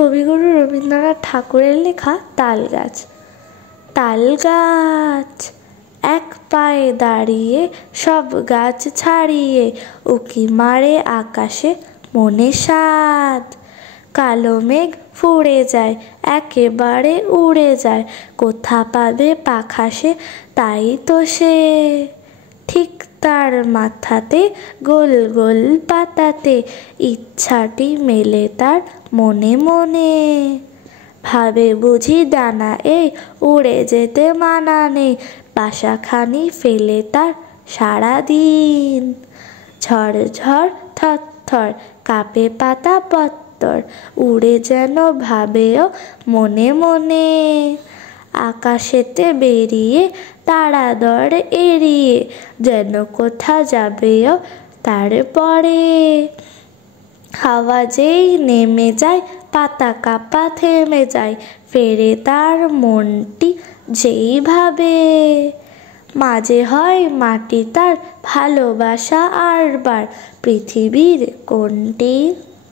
কবিগুরু রবীন্দ্রনাথ ঠাকুরের লেখা তাল গাছ। তাল গাছ এক পায়ে দাঁড়িয়ে, সব গাছ ছাড়িয়ে, উঁকি মারে আকাশে, মনে সাধ। কালো মেঘ ফুঁড়ে যায়, একেবারে উড়ে যায়, কোথা পাবে পাখা সে, তাই তো সে। ঠিক তার মাথাতে গোল গোল পাতাতে, ইচ্ছাটি মেলে তার মনে মনে। ভাবে বুঝি ডানা এই, উড়ে যেতে মানা নেই, বাসাখানি ফেলে তার সারাদিন। ঝড় ঝড় থর থর কাঁপে পাতা পত্তর, উড়ে যেন ভাবেও মনে মনে। আকাশেতে বেরিয়ে, তারা দর এড়িয়ে, যেন কোথা যাবেও তারপরে। হাওয়া যেই নেমে যায়, পাতা কাঁপা থেমে যায়, ফেরে তার মনটি যেই ভাবে। মাঝে হয় মাটি তার ভালোবাসা আরবার, পৃথিবীর কোনটি